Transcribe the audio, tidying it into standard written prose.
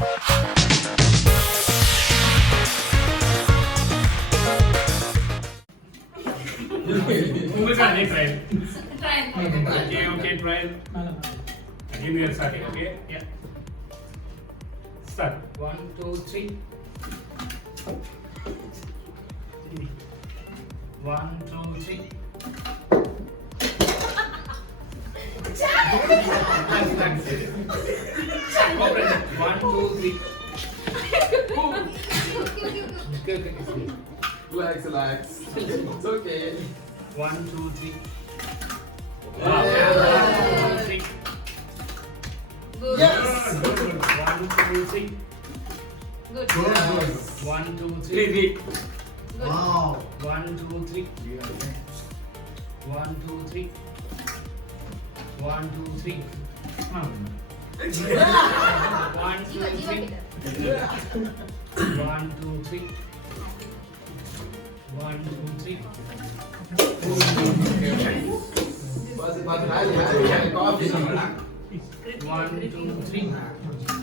Try. Okay, trial. Give me your starting, okay? Yeah. Start. 1, 2, 3. 1, 2, 3. One, two, three. Relax, relax. It's okay. 1, 2, 3. Yeah. 1, 2, 3. Yes. Good. 1, 2, 3. Good. 1, 2, 3. Wow. 1, 2, 3. 1, 2, 3. 1, 2, 3. 1, 2, 3. 1, 2, 3. 1, 2, 3. But coffee. 1, 2, 3.